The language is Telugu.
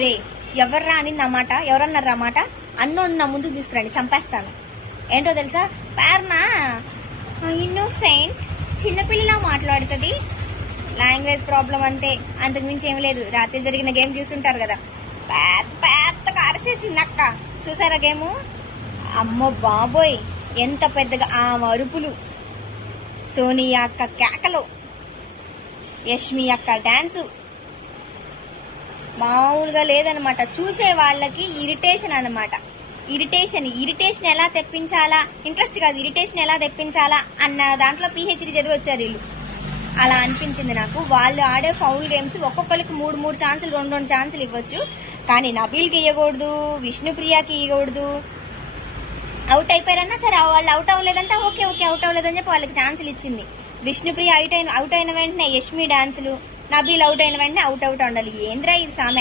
రే ఎవర్రా అని నా మాట, ఎవరన్నారా మాట, అన్నోడు నా ముందుకు తీసుకురండి, చంపేస్తాను. ఏంటో తెలుసా, పేర్నా ఇన్నోసెంట్ చిన్నపిల్లలా మాట్లాడుతుంది, లాంగ్వేజ్ ప్రాబ్లం అంతే, అంతకుమించి ఏం లేదు. రాత్రి జరిగిన గేమ్ చూసుంటారు కదా, పెద్దగా అరిసేసింది అక్క. చూసారా గేము? అమ్మ బాబోయ్ ఎంత పెద్దగా ఆ అరుపులు, సోనియా అక్క కేకలు, యష్మి అక్క డాన్సు మామూలుగా లేదనమాట. చూసే వాళ్ళకి ఇరిటేషన్ అనమాట. ఇరిటేషన్ ఎలా తెప్పించాలా, ఇంట్రెస్ట్ కాదు, ఇరిటేషన్ ఎలా తెప్పించాలా అన్న దాంట్లో పిహెచ్డి చదివి వచ్చారు వీళ్ళు. అలా అనిపించింది నాకు. వాళ్ళు ఆడే ఫౌల్ గేమ్స్ ఒక్కొక్కరికి 3 ఛాన్సులు, 2 ఛాన్సులు ఇవ్వచ్చు, కానీ నబీల్కి ఇవ్వకూడదు, విష్ణుప్రియకి ఇవ్వకూడదు. అవుట్ అయిపోయారన్నా సరే, వాళ్ళు అవుట్ అవ్వలేదంటే ఓకే అవుట్ అవ్వలేదని చెప్పి వాళ్ళకి ఛాన్సులు ఇచ్చింది. విష్ణుప్రియ అవుట్ అయిన వెంటనే యష్మి డాన్సులు, నబీల్ అవుట్ అయిన వెంటనే అవుట్ ఉండాలి. ఏంద్రా ఇది సామె.